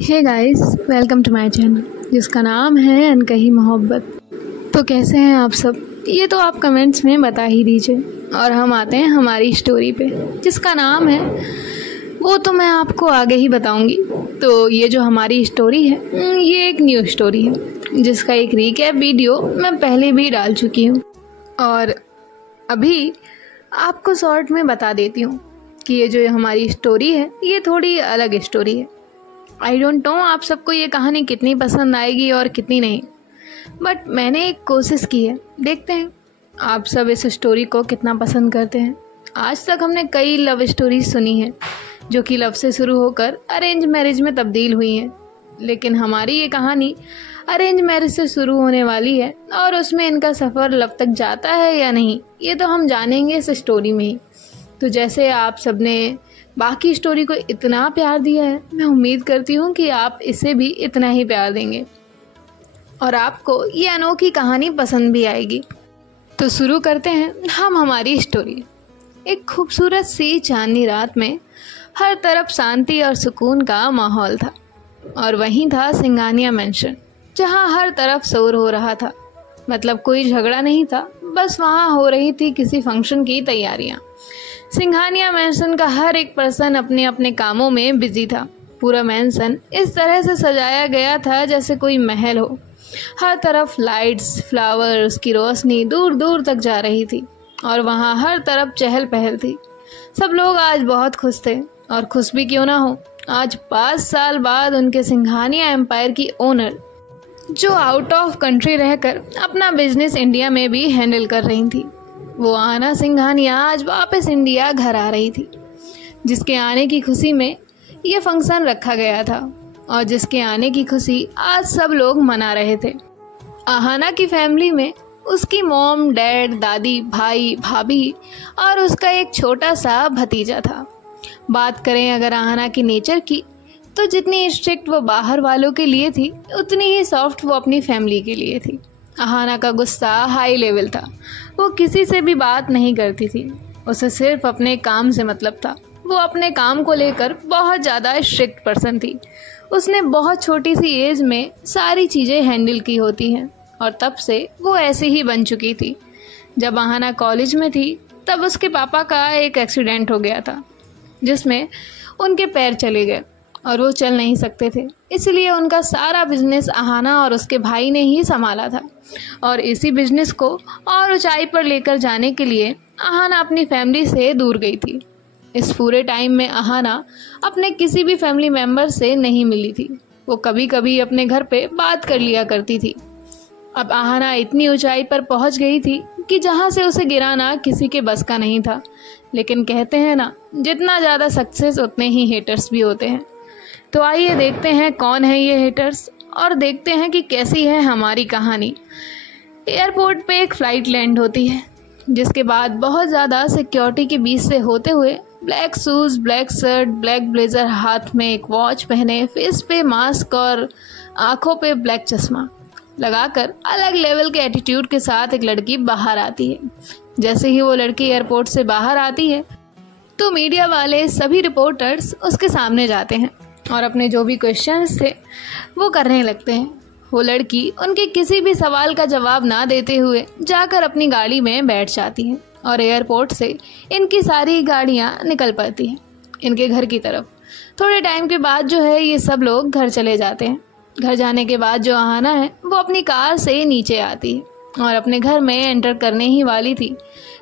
Hey guys, welcome to my channel जिसका नाम है अनकही मोहब्बत। तो कैसे हैं आप सब? ये तो आप कमेंट्स में बता ही दीजिए। और हम आते हैं हमारी स्टोरी पे जिसका नाम है वो तो मैं आपको आगे ही बताऊंगी। तो ये जो हमारी स्टोरी है ये एक न्यू स्टोरी है जिसका एक रीकैप वीडियो मैं पहले भी डाल चुकी हूँ और अभी आपको शॉर्ट में बता देती हूँ कि ये जो हमारी स्टोरी है ये थोड़ी अलग स्टोरी है। आई डोंट नो आप सबको ये कहानी कितनी पसंद आएगी और कितनी नहीं, बट मैंने एक कोशिश की है। देखते हैं आप सब इस स्टोरी को कितना पसंद करते हैं। आज तक हमने कई लव स्टोरी सुनी है जो कि लव से शुरू होकर अरेंज मैरिज में तब्दील हुई हैं, लेकिन हमारी ये कहानी अरेंज मैरिज से शुरू होने वाली है और उसमें इनका सफ़र लव तक जाता है या नहीं ये तो हम जानेंगे इस स्टोरी में ही। तो जैसे आप सबने बाकी स्टोरी को इतना प्यार दिया है, मैं उम्मीद करती हूँ कि आप इसे भी इतना ही प्यार देंगे और आपको ये अनोखी कहानी पसंद भी आएगी। तो शुरू करते हैं हम हमारी स्टोरी। एक खूबसूरत सी चांदनी रात में हर तरफ शांति और सुकून का माहौल था और वहीं था सिंघानिया मेंशन जहाँ हर तरफ शोर हो रहा था। मतलब कोई झगड़ा नहीं था, बस वहाँ हो रही थी किसी फंक्शन की तैयारियाँ। सिंघानिया मैंसन का हर एक पर्सन अपने अपने कामों में बिजी था। पूरा मैंसन इस तरह से सजाया गया था जैसे कोई महल हो। हर तरफ लाइट्स, फ्लावर्स की रोशनी दूर दूर तक जा रही थी और वहाँ हर तरफ चहल पहल थी। सब लोग आज बहुत खुश थे और खुश भी क्यों ना हो, आज 5 साल बाद उनके सिंघानिया एम्पायर की ओनर जो आउट ऑफ कंट्री रहकर अपना बिजनेस इंडिया में भी हैंडल कर रही थी, वो आना सिंघानिया आज वापस इंडिया घर आ रही थी। जिसके आने की खुशी में ये फंक्शन रखा गया था और जिसके आने की खुशी आज सब लोग मना रहे थे। आहाना की फैमिली में उसकी मॉम, डैड, दादी, भाई, भाभी और उसका एक छोटा सा भतीजा था। बात करें अगर आहाना की नेचर की तो जितनी स्ट्रिक्ट वो बाहर वालों के लिए थी उतनी ही सॉफ्ट वो अपनी फैमिली के लिए थी। आहाना का गुस्सा हाई लेवल था। वो किसी से भी बात नहीं करती थी, उसे सिर्फ अपने काम से मतलब था। वो अपने काम को लेकर बहुत ज़्यादा स्ट्रिक्ट पर्सन थी। उसने बहुत छोटी सी एज में सारी चीज़ें हैंडल की होती हैं और तब से वो ऐसे ही बन चुकी थी। जब आहाना कॉलेज में थी तब उसके पापा का एक एक्सीडेंट हो गया था जिसमें उनके पैर चले गए और वो चल नहीं सकते थे। इसलिए उनका सारा बिजनेस आहाना और उसके भाई ने ही संभाला था और इसी बिजनेस को और ऊंचाई पर लेकर जाने के लिए आहाना अपनी फैमिली से दूर गई थी। इस पूरे टाइम में आहाना अपने किसी भी फैमिली मेम्बर से नहीं मिली थी। वो कभी कभी अपने घर पे बात कर लिया करती थी। अब आहाना इतनी ऊंचाई पर पहुंच गई थी कि जहां से उसे गिराना किसी के बस का नहीं था। लेकिन कहते हैं ना, जितना ज़्यादा सक्सेस उतने ही हेटर्स भी होते हैं। तो आइए देखते हैं कौन है ये हेटर्स और देखते हैं कि कैसी है हमारी कहानी। एयरपोर्ट पे एक फ़्लाइट लैंड होती है जिसके बाद बहुत ज़्यादा सिक्योरिटी के बीच से होते हुए black shoes, black shirt, black blazer, हाथ में एक वॉच पहने, फेस पे मास्क और आँखों पे ब्लैक चश्मा लगाकर अलग लेवल के एटीट्यूड के साथ एक लड़की बाहर आती है। जैसे ही वो लड़की एयरपोर्ट से बाहर आती है तो मीडिया वाले सभी रिपोर्टर्स उसके सामने जाते हैं और अपने जो भी क्वेश्चंस थे वो करने लगते हैं। वो लड़की उनके किसी भी सवाल का जवाब ना देते हुए जाकर अपनी गाड़ी में बैठ जाती है और एयरपोर्ट से इनकी सारी गाड़ियाँ निकल पड़ती हैं इनके घर की तरफ। थोड़े टाइम के बाद जो है ये सब लोग घर चले जाते हैं। घर जाने के बाद जो आहाना है वो अपनी कार से नीचे आती है और अपने घर में एंटर करने ही वाली थी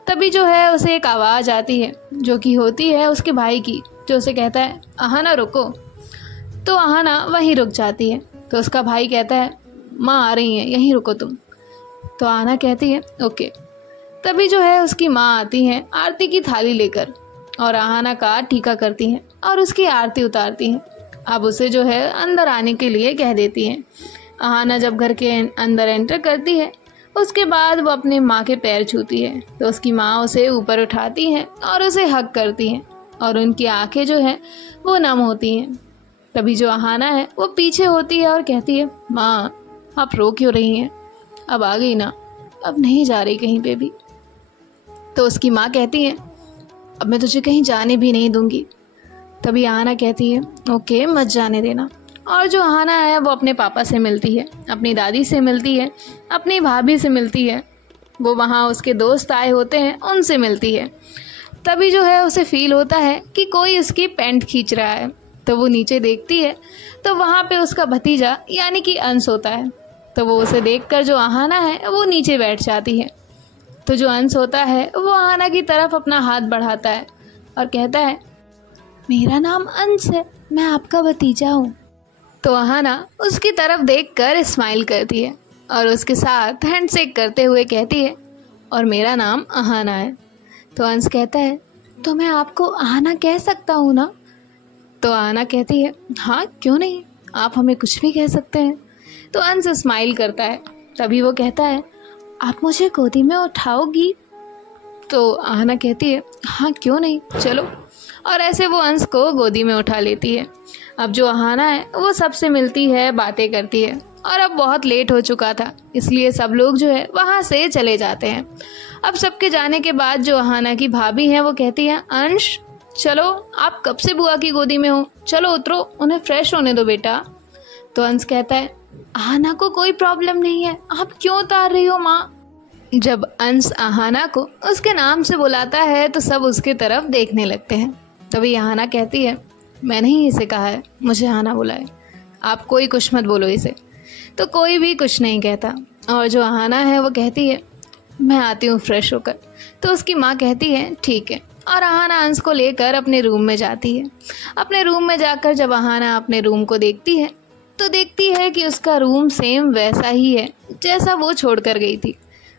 तभी जो है उसे एक आवाज़ आती है जो कि होती है उसके भाई की, जो उसे कहता है आहाना रुको। तो आहाना वहीं रुक जाती है। तो उसका भाई कहता है माँ आ रही हैं, यहीं रुको तुम। तो आहाना कहती है ओके। तभी जो है उसकी माँ आती हैं आरती की थाली लेकर और आहाना का टीका करती हैं और उसकी आरती उतारती हैं। अब उसे जो है अंदर आने के लिए कह देती हैं। आहाना जब घर के अंदर एंटर करती है उसके बाद वो अपने माँ के पैर छूती है तो उसकी माँ उसे ऊपर उठाती हैं और उसे हग करती हैं और उनकी आंखें जो हैं वो नम होती हैं। तभी जो आहाना है वो पीछे होती है और कहती है माँ आप रो क्यों रही हैं, अब आ गई ना, अब नहीं जा रही कहीं पे भी। तो उसकी माँ कहती है अब मैं तुझे कहीं जाने भी नहीं दूंगी। तभी आहाना कहती है ओके मत जाने देना और जो अहाना है वो अपने पापा से मिलती है, अपनी दादी से मिलती है, अपनी भाभी से मिलती है। वो वहाँ उसके दोस्त आए होते हैं, उनसे मिलती है। तभी जो है उसे फील होता है कि कोई उसकी पैंट खींच रहा है। तो वो नीचे देखती है तो वहाँ पे उसका भतीजा यानी कि अंश होता है। तो वो उसे देखकर जो अहाना है वो नीचे बैठ जाती है। तो जो अंश होता है वो अहाना की तरफ अपना हाथ बढ़ाता है और कहता है, मेरा नाम अंश है, मैं आपका भतीजा हूँ। तो अहाना उसकी तरफ देखकर स्माइल करती है और उसके साथ हैंडशेक करते हुए कहती है, और मेरा नाम अहाना है। तो अंश कहता है, तो मैं आपको अहाना कह सकता हूँ ना? तो अहाना कहती है, हाँ क्यों नहीं, आप हमें कुछ भी कह सकते हैं। तो अंश स्माइल करता है। तभी वो कहता है, आप मुझे गोदी में उठाओगी? तो अहाना कहती है, हाँ क्यों नहीं, चलो। और ऐसे वो अंश को गोदी में उठा लेती है। अब जो अहाना है वो सबसे मिलती है, बातें करती है। और अब बहुत लेट हो चुका था, इसलिए सब लोग जो है वहाँ से चले जाते हैं। अब सबके जाने के बाद जो अहाना की भाभी है वो कहती है, अंश चलो, आप कब से बुआ की गोदी में हो, चलो उतरो, उन्हें फ्रेश होने दो बेटा। तो अंश कहता है, अहाना को कोई प्रॉब्लम नहीं है, आप क्यों उतार रही हो माँ? जब अंश अहाना को उसके नाम से बुलाता है तो सब उसके तरफ देखने लगते हैं। तभी अहाना कहती है, मैंने ही इसे कहा है मुझे अहाना बुलाए, आप कोई कुछ मत बोलो इसे। तो कोई भी कुछ नहीं कहता। और जो अहाना है वो कहती है, मैं आती हूँ फ्रेश होकर। तो उसकी माँ कहती है, ठीक है। और अहाना अंश को लेकर अपने रूम में जाती है। अपने रूम में जाकर जब अहाना अपने रूम को देखती है तो देखती है कि उसका रूम सेम वैसा ही है जैसा वो छोड़ कर गई थी।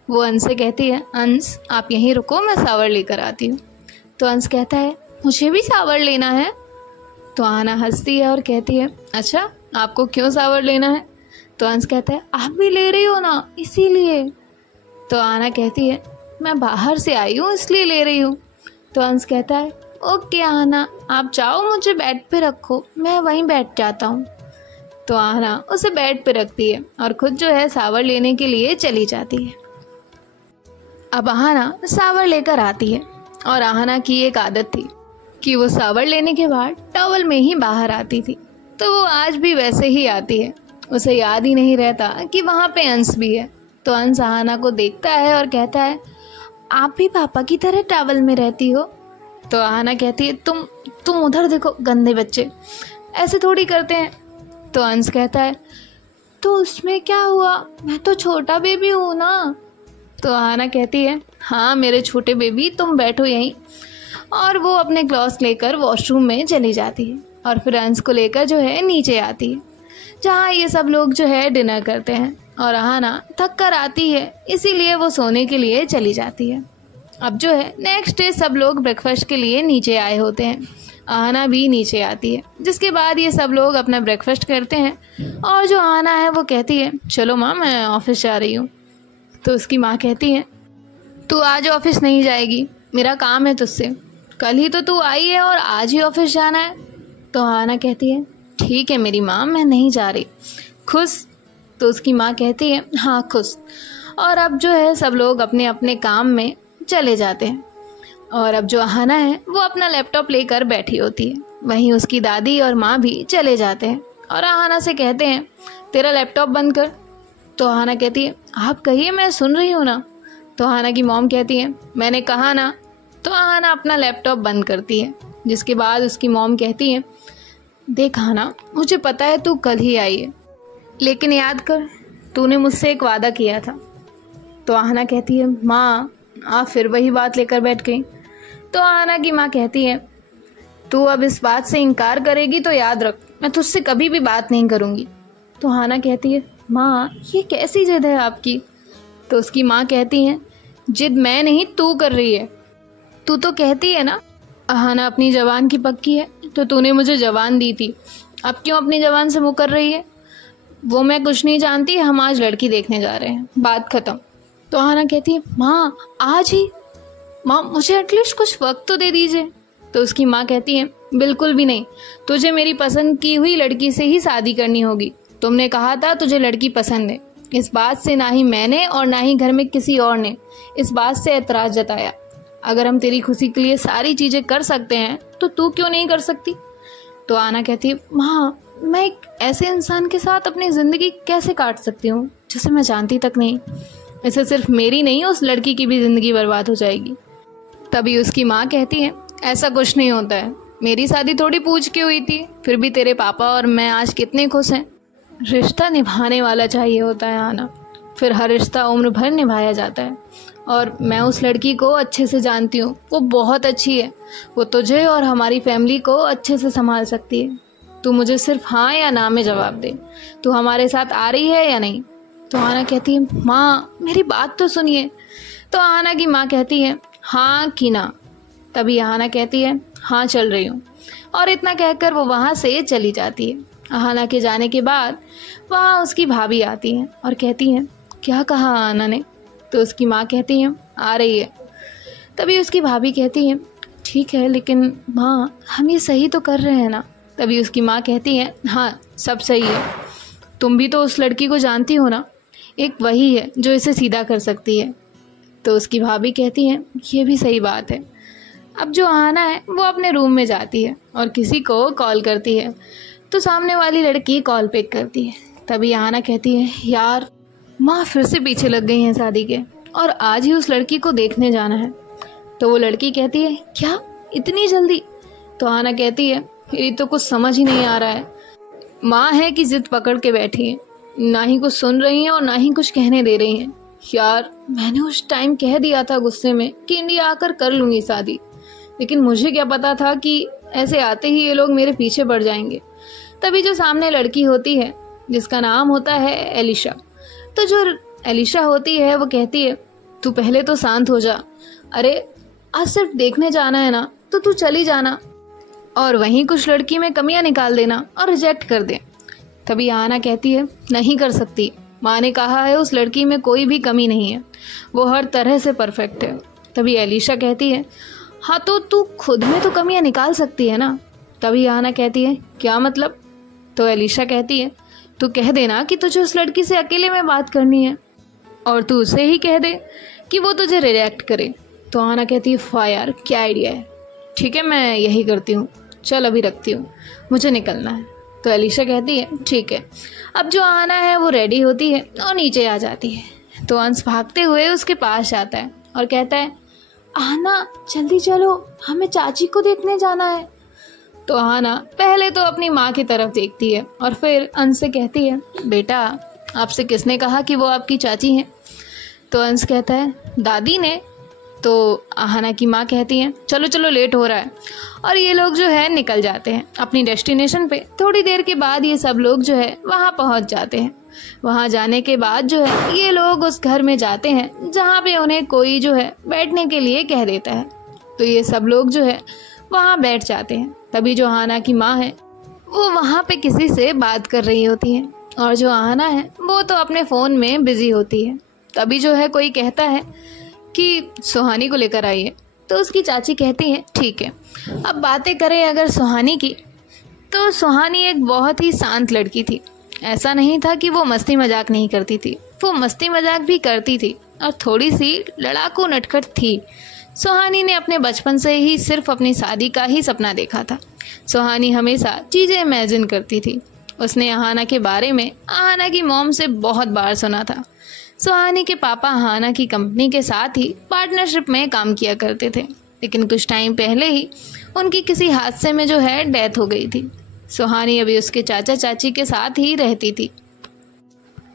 वो अंश से कहती है, अंश आप यहीं रुको, मैं शावर लेकर आती हूँ। तो अंश कहता है, मुझे भी शावर लेना है। तो अहाना हंसती है और कहती है, अच्छा आपको क्यों शावर लेना है? तो अंश कहता है, आप भी ले रही हो ना, इसीलिए। तो अहाना कहती है, मैं बाहर से आई हूँ इसलिए ले रही हूँ। तो अंश कहता है, ओके अहाना, आप जाओ, मुझे बेड पे रखो, मैं वहीं बैठ जाता हूँ। तो अहाना उसे बेड पे रखती है और खुद जो है शावर लेने के लिए चली जाती है। अब अहाना शावर लेकर आती है और अहाना की एक आदत थी कि वो शावर लेने के बाद टॉवल में ही बाहर आती थी। तो वो आज भी वैसे ही आती है। उसे याद ही नहीं रहता कि वहाँ पे अंश भी है। तो अंश अहाना को देखता है और कहता है, आप भी पापा की तरह टॉवल में रहती हो? तो अहाना कहती है, तुम उधर देखो गंदे बच्चे, ऐसे थोड़ी करते हैं। तो अंश कहता है, तो उसमें क्या हुआ, मैं तो छोटा बेबी हूँ ना। तो अहाना कहती है, हाँ मेरे छोटे बेबी, तुम बैठो यहीं। और वो अपने ग्लास लेकर वॉशरूम में चली जाती है और फिर अंश को लेकर जो है नीचे आती है, जहाँ ये सब लोग जो है डिनर करते हैं। और अहाना थक कर आती है, इसीलिए वो सोने के लिए चली जाती है। अब जो है नेक्स्ट डे सब लोग ब्रेकफास्ट के लिए नीचे आए होते हैं। अहाना भी नीचे आती है, जिसके बाद ये सब लोग अपना ब्रेकफास्ट करते हैं। और जो अहाना है वो कहती है, चलो माँ मैं ऑफिस जा रही हूँ। तो उसकी माँ कहती है, तू आज ऑफिस नहीं जाएगी, मेरा काम है तुझसे, कल ही तो तू आई है और आज ही ऑफिस जाना है। तो अहाना कहती है, ठीक है मेरी माँ, मैं नहीं जा रही। खुश? तो उसकी माँ कहती है, हाँ खुश। और अब जो है सब लोग अपने अपने काम में चले जाते हैं। और अब जो अहाना है वो अपना लैपटॉप लेकर बैठी होती है। वहीं उसकी दादी और माँ भी चले जाते हैं और अहाना से कहते हैं, तेरा लैपटॉप बंद कर। तो अहाना कहती है, आप कहिए, मैं सुन रही हूँ ना। तो अहाना की मॉम कहती है, मैंने कहा ना। तो अहाना अपना लैपटॉप बंद करती है, जिसके बाद उसकी मॉम कहती है, देख अहाना, मुझे पता है तू कल ही आई है, लेकिन याद कर तूने मुझसे एक वादा किया था। तो अहाना कहती है, माँ आप फिर वही बात लेकर बैठ गई। तो अहाना की माँ कहती है, तू अब इस बात से इनकार करेगी तो याद रख, मैं तुझसे कभी भी बात नहीं करूँगी। तो अहाना कहती है, माँ ये कैसी जिद है आपकी? तो उसकी माँ कहती है, जिद मैं नहीं तू कर रही है, तू तो कहती है ना अहाना अपनी जबान की पक्की है, तो तूने मुझे जबान दी थी, अब क्यों अपनी जबान से मुकर रही है? वो मैं कुछ नहीं जानती, हम आज लड़की देखने जा रहे हैं, बात खत्म। तो अहाना कहती है, माँ आज ही? माँ मुझे एटलीस्ट कुछ वक्त तो दे दीजिए। तो उसकी माँ कहती है, बिल्कुल भी नहीं, तुझे मेरी पसंद की हुई लड़की से ही शादी करनी होगी। तुमने कहा था तुझे लड़की पसंद है, इस बात से ना ही मैंने और ना ही घर में किसी और ने इस बात से एतराज जताया। अगर हम तेरी खुशी के लिए सारी चीजें कर सकते हैं तो तू क्यों नहीं कर सकती? तो अहाना कहती है, माँ मैं एक ऐसे इंसान के साथ अपनी ज़िंदगी कैसे काट सकती हूँ जिसे मैं जानती तक नहीं। इससे सिर्फ मेरी नहीं, उस लड़की की भी ज़िंदगी बर्बाद हो जाएगी। तभी उसकी माँ कहती है, ऐसा कुछ नहीं होता है, मेरी शादी थोड़ी पूछ के हुई थी, फिर भी तेरे पापा और मैं आज कितने खुश हैं। रिश्ता निभाने वाला चाहिए होता है आना, फिर हर रिश्ता उम्र भर निभाया जाता है। और मैं उस लड़की को अच्छे से जानती हूँ, वो बहुत अच्छी है, वो तुझे और हमारी फैमिली को अच्छे से संभाल सकती है। तू मुझे सिर्फ हाँ या ना में जवाब दे, तू हमारे साथ आ रही है या नहीं। तो आना कहती है, माँ मेरी बात तो सुनिए। तो आना की माँ कहती है, हाँ कि ना। तभी आना कहती है, हाँ चल रही हूँ। और इतना कहकर वो वहाँ से चली जाती है। आना के जाने के बाद वहाँ उसकी भाभी आती है और कहती है, क्या कहा आना ने। तो उसकी माँ कहती है, आ रही है। तभी उसकी भाभी कहती है, ठीक है, लेकिन माँ हम ये सही तो कर रहे हैं ना। तभी उसकी माँ कहती है, हाँ सब सही है, तुम भी तो उस लड़की को जानती हो ना, एक वही है जो इसे सीधा कर सकती है। तो उसकी भाभी कहती है, ये भी सही बात है। अब जो आना है वो अपने रूम में जाती है और किसी को कॉल करती है। तो सामने वाली लड़की कॉल पिक करती है। तभी आना कहती है, यार माँ फिर से पीछे लग गई हैं शादी के, और आज ही उस लड़की को देखने जाना है। तो वो लड़की कहती है, क्या इतनी जल्दी। तो आना कहती है, मेरी तो कुछ समझ ही नहीं आ रहा है। माँ है कि जिद पकड़ के बैठी है, ना ही कुछ सुन रही हैं और ना ही कुछ कहने दे रही हैं। यार मैंने उस टाइम कह दिया था गुस्से में कि इंडिया आकर कर लूँगी शादी, लेकिन मुझे क्या पता था कि ऐसे आते ही ये लोग मेरे पीछे पड़ जाएंगे। तभी जो सामने लड़की होती है जिसका नाम होता है एलिशा, तो जो एलिशा होती है वो कहती है, तू पहले तो शांत हो जा। अरे आज सिर्फ देखने जाना है ना, तो तू चली जाना और वहीं कुछ लड़की में कमियां निकाल देना और रिजेक्ट कर दे। तभी आना कहती है, नहीं कर सकती, माँ ने कहा है उस लड़की में कोई भी कमी नहीं है, वो हर तरह से परफेक्ट है। तभी एलिशा कहती है, हाँ तो तू खुद में तो कमियां निकाल सकती है ना। तभी आना कहती है, क्या मतलब। तो एलिशा कहती है, तू कह देना कि तुझे उस लड़की से अकेले में बात करनी है और तू उसे ही कह दे कि वो तुझे रिजेक्ट करे। तो आना कहती है, फायर क्या आइडिया है, ठीक है मैं यही करती हूँ, चल अभी रखती हूँ, मुझे निकलना है। तो एलिशा कहती है, ठीक है। अब जो आना है वो रेडी होती है और नीचे आ जाती है। तो अंश भागते हुए उसके पास जाता है और कहता है, आना जल्दी चलो, हमें चाची को देखने जाना है। तो आना पहले तो अपनी माँ की तरफ देखती है और फिर अंश से कहती है, बेटा आपसे किसने कहा कि वो आपकी चाची हैं। तो अंश कहता है, दादी ने। तो आहना की माँ कहती है, चलो चलो लेट हो रहा है। और ये लोग जो है निकल जाते हैं अपनी डेस्टिनेशन पे। थोड़ी देर के बाद ये सब लोग जो है वहाँ पहुँच जाते हैं। वहाँ जाने के बाद जो है ये लोग उस घर में जाते हैं जहाँ पे उन्हें कोई जो है बैठने के लिए कह देता है। तो ये सब लोग जो है वहाँ बैठ जाते हैं। तभी जो आहना की माँ है वो वहाँ पे किसी से बात कर रही होती है और जो आहना है वो तो अपने फ़ोन में बिजी होती है। तभी जो है कोई कहता है कि सुहानी को लेकर आइए। तो उसकी चाची कहती है, ठीक है। अब बातें करें अगर सुहानी की, तो सुहानी एक बहुत ही शांत लड़की थी। ऐसा नहीं था कि वो मस्ती मजाक नहीं करती थी, वो मस्ती मजाक भी करती थी और थोड़ी सी लड़ाकू नटखट थी। सुहानी ने अपने बचपन से ही सिर्फ अपनी शादी का ही सपना देखा था। सुहानी हमेशा चीज़ें इमेजिन करती थी। उसने आहना के बारे में आहना की मॉम से बहुत बार सुना था। सुहानी के पापा आहना की कंपनी के साथ ही पार्टनरशिप में काम किया करते थे, लेकिन कुछ टाइम पहले ही उनकी किसी हादसे में जो है डेथ हो गई थी। सुहानी अभी उसके चाचा चाची के साथ ही रहती थी।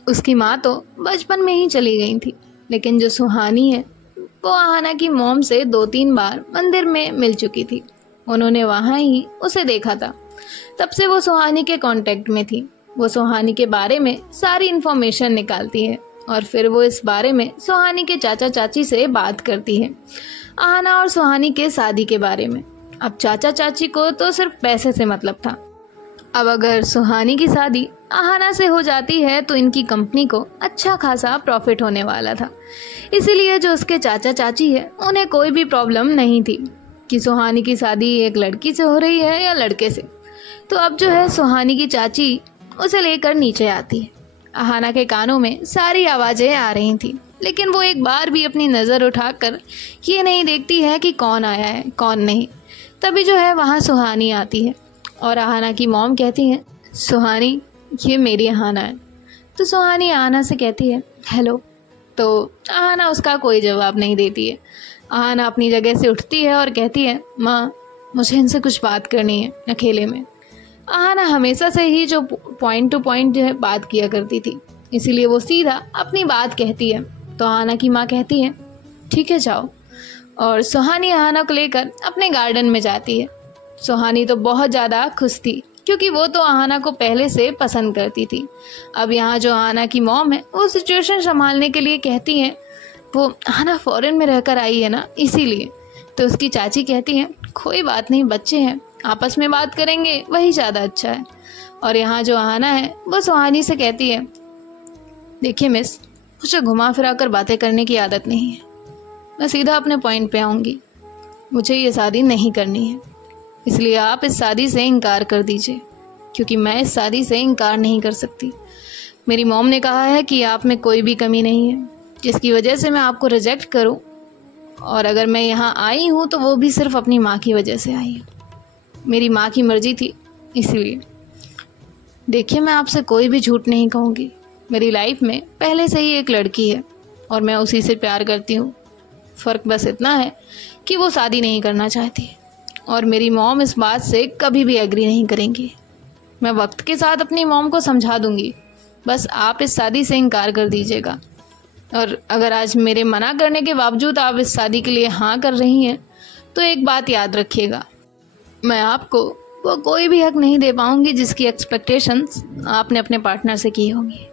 उसकी माँ तो बचपन में ही चली गई थी, लेकिन जो सुहानी है वो आहना की मॉम से 2-3 बार मंदिर में मिल चुकी थी। उन्होंने वहाँ ही उसे देखा था। तब से वो सुहानी के कांटेक्ट में थी। वो सुहानी के बारे में सारी इन्फॉर्मेशन निकालती है और फिर वो इस बारे में सुहानी के चाचा चाची से बात करती है, आहना और सुहानी के शादी के बारे में। अब चाचा चाची को तो सिर्फ पैसे से मतलब था। अब अगर सुहानी की शादी आहना से हो जाती है तो इनकी कंपनी को अच्छा खासा प्रॉफिट होने वाला था। इसीलिए जो उसके चाचा चाची है उन्हें कोई भी प्रॉब्लम नहीं थी कि सुहानी की शादी एक लड़की से हो रही है या लड़के से। तो अब जो है सुहानी की चाची उसे लेकर नीचे आती है। आहना के कानों में सारी आवाज़ें आ रही थी, लेकिन वो एक बार भी अपनी नज़र उठाकर ये नहीं देखती है कि कौन आया है कौन नहीं। तभी जो है वहाँ सुहानी आती है और आहना की मॉम कहती है, सुहानी, ये मेरी आहाना है। तो सुहानी आहाना से कहती है हेलो। तो आहाना उसका कोई जवाब नहीं देती है। आहाना अपनी जगह से उठती है और कहती है माँ, मुझे इनसे कुछ बात करनी है अकेले में। आहाना हमेशा से ही जो पॉइंट टू पॉइंट जो है बात किया करती थी, इसीलिए वो सीधा अपनी बात कहती है। तो आहाना की माँ कहती है ठीक है जाओ, और सुहानी आहाना को लेकर अपने गार्डन में जाती है। सुहानी तो बहुत ज़्यादा खुश थी क्योंकि वो तो आहाना को पहले से पसंद करती थी। अब यहाँ जो आहाना की मॉम है वो सिचुएशन संभालने के लिए कहती हैं, वो आहाना फॉरेन में रहकर आई है ना इसीलिए। तो उसकी चाची कहती हैं कोई बात नहीं, बच्चे हैं, आपस में बात करेंगे वही ज़्यादा अच्छा है। और यहाँ जो आहाना है वो सुहानी से कहती है देखिए मिस, मुझे घुमा फिरा कर बातें करने की आदत नहीं है, मैं सीधा अपने पॉइंट पे आऊँगी। मुझे ये शादी नहीं करनी है, इसलिए आप इस शादी से इनकार कर दीजिए, क्योंकि मैं इस शादी से इनकार नहीं कर सकती। मेरी मॉम ने कहा है कि आप में कोई भी कमी नहीं है जिसकी वजह से मैं आपको रिजेक्ट करूं, और अगर मैं यहाँ आई हूँ तो वो भी सिर्फ अपनी माँ की वजह से आई हूँ। मेरी माँ की मर्जी थी इसीलिए। देखिए मैं आपसे कोई भी झूठ नहीं कहूँगी, मेरी लाइफ में पहले से ही एक लड़की है और मैं उसी से प्यार करती हूँ। फ़र्क बस इतना है कि वो शादी नहीं करना चाहती और मेरी मॉम इस बात से कभी भी एग्री नहीं करेंगी। मैं वक्त के साथ अपनी मॉम को समझा दूंगी, बस आप इस शादी से इनकार कर दीजिएगा। और अगर आज मेरे मना करने के बावजूद आप इस शादी के लिए हाँ कर रही हैं तो एक बात याद रखिएगा, मैं आपको वो कोई भी हक नहीं दे पाऊंगी जिसकी एक्सपेक्टेशंस आपने अपने पार्टनर से की होंगी।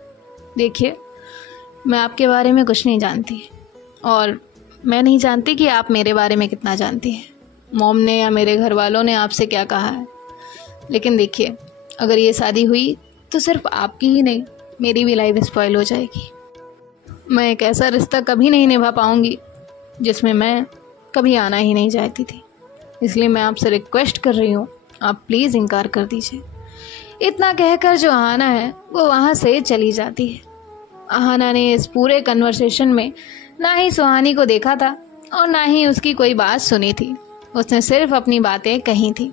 देखिए मैं आपके बारे में कुछ नहीं जानती और मैं नहीं जानती कि आप मेरे बारे में कितना जानती हैं, मॉम ने या मेरे घर वालों ने आपसे क्या कहा है। लेकिन देखिए अगर ये शादी हुई तो सिर्फ आपकी ही नहीं मेरी भी लाइफ स्पॉइल हो जाएगी। मैं एक ऐसा रिश्ता कभी नहीं निभा पाऊंगी जिसमें मैं कभी आना ही नहीं चाहती थी। इसलिए मैं आपसे रिक्वेस्ट कर रही हूँ, आप प्लीज़ इनकार कर दीजिए। इतना कहकर जो आहाना है वो वहाँ से चली जाती है। आहाना ने इस पूरे कन्वर्सेशन में ना ही सुहानी को देखा था और ना ही उसकी कोई बात सुनी थी, उसने सिर्फ अपनी बातें कही थी।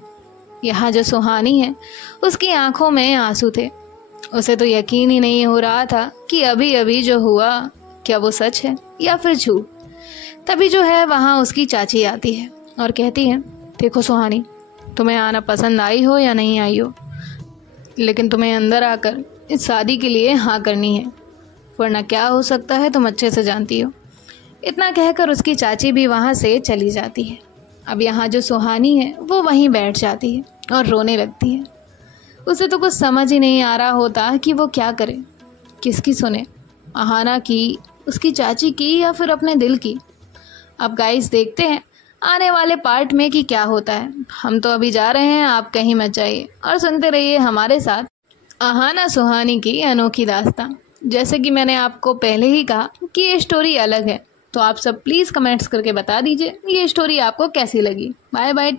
यहाँ जो सुहानी है उसकी आंखों में आंसू थे, उसे तो यकीन ही नहीं हो रहा था कि अभी अभी जो हुआ क्या वो सच है या फिर झूठ। तभी जो है वहाँ उसकी चाची आती है और कहती है देखो सुहानी, तुम्हें आना पसंद आई हो या नहीं आई हो, लेकिन तुम्हें अंदर आकर इस शादी के लिए हाँ करनी है, वरना क्या हो सकता है तुम अच्छे से जानती हो। इतना कहकर उसकी चाची भी वहाँ से चली जाती है। अब यहाँ जो सुहानी है वो वहीं बैठ जाती है और रोने लगती है। उसे तो कुछ समझ ही नहीं आ रहा होता कि वो क्या करे, किसकी सुने, आहाना की, उसकी चाची की या फिर अपने दिल की। अब गाइस देखते हैं आने वाले पार्ट में कि क्या होता है। हम तो अभी जा रहे हैं, आप कहीं मत जाइए और सुनते रहिए हमारे साथ आहाना सुहानी की अनोखी दास्तां। जैसे कि मैंने आपको पहले ही कहा कि ये स्टोरी अलग है, तो आप सब प्लीज़ कमेंट्स करके बता दीजिए ये स्टोरी आपको कैसी लगी। Bye bye.